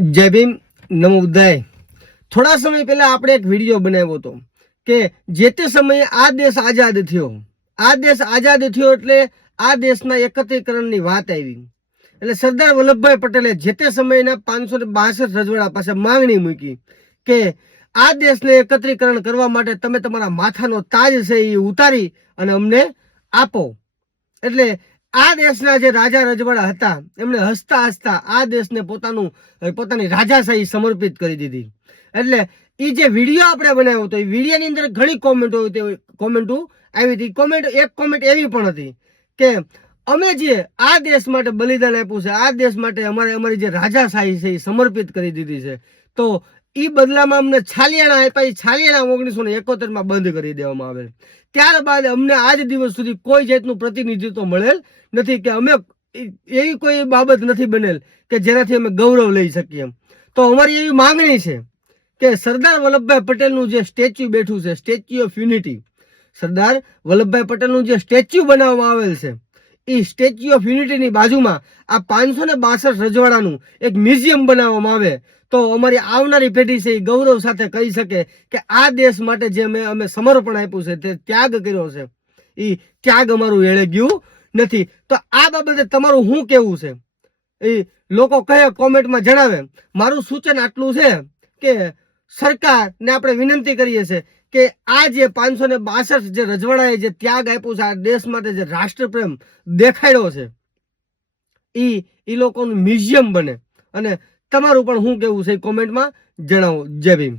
જય ભીમ, નમો બુદ્ધાય। થોડા સમય પહેલા આપણે એક વિડીયો બનાવ્યો હતો કે જે તે સમયે આ દેશ આઝાદ થયો। આ દેશ આઝાદ થયો એટલે આ દેશના એકત્રીકરણની વાત આવી। એટલે સરદાર વલ્લભભાઈ પટેલે જે તે સમયના 562 રજવાડા પાસે માંગણી મૂકી કે આ દેશને એકત્રીકરણ કરવા માટે તમે તમારા માથાનો તાજ છે એ ઉતારી અને અમને આપો। એટલે આ દેશના જે રાજા રજવાડા હતા એમણે હસતા હસતા આ દેશને પોતાની રાજાશાહી સમર્પિત કરી દીધી। એટલે એ જે વિડીયો આપણે બનાવ્યો હતો એ વિડીયોની અંદર ઘણી કોમેન્ટો આવી હતી। એક કોમેન્ટ એવી પણ હતી કે અમે જે આ દેશ માટે બલિદાન આપ્યું છે, આ દેશ માટે અમારી જે રાજાશાહી છે એ સમર્પિત કરી દીધી છે, તો એ બદલામાં અમને છાલિયાણા આપ્યા। એ છાલિયાણા 1971 બંધ કરી દેવામાં આવેલ। ત્યારબાદ અમને આજ દિવસ સુધી કોઈ જાતનું પ્રતિનિધિત્વ મળેલ નથી કે અમે એવી કોઈ બાબત નથી બનેલ કે જેનાથી અમે ગૌરવ લઈ શકીએ। તો અમારી એવી માંગણી છે કે સરદાર વલ્લભભાઈ પટેલનું જે સ્ટેચ્યુ બેઠું છે, statue of unity, Sardar Vallabhbhai પટેલનું જે સ્ટેચ્યુ બનાવવામાં આવેલ છે એ સ્ટેચ્યુ ઓફ યુનિટીની બાજુમાં આ 562 રજવાડાનું એક મ્યુઝિયમ બનાવવામાં આવે તો અમારી આવનારી પેઢી છે એ ગૌરવ સાથે કહી શકે કે આ દેશ માટે જે અમે સમર્પણ આપ્યું છે, તે ત્યાગ કર્યો છે, એ ત્યાગ અમારું એળે ગયું નથી। તો આ બાબતે તમારું શું કહેવું છે એ લોકો કહે, કોમેન્ટમાં જણાવે। મારું સૂચન આટલું છે કે સરકારને આપણે વિનંતી કરીએ છીએ કે આ જે 562 જે રજવાડાએ જે ત્યાગ આપ્યું છે, આ દેશ માટે જે રાષ્ટ્રપ્રેમ દેખાડ્યો છે, એ લોકોનું મ્યુઝિયમ બને। અને તમારું પણ શું કહેવું છે એ કોમેન્ટમાં જણાવો। જય ભીમ।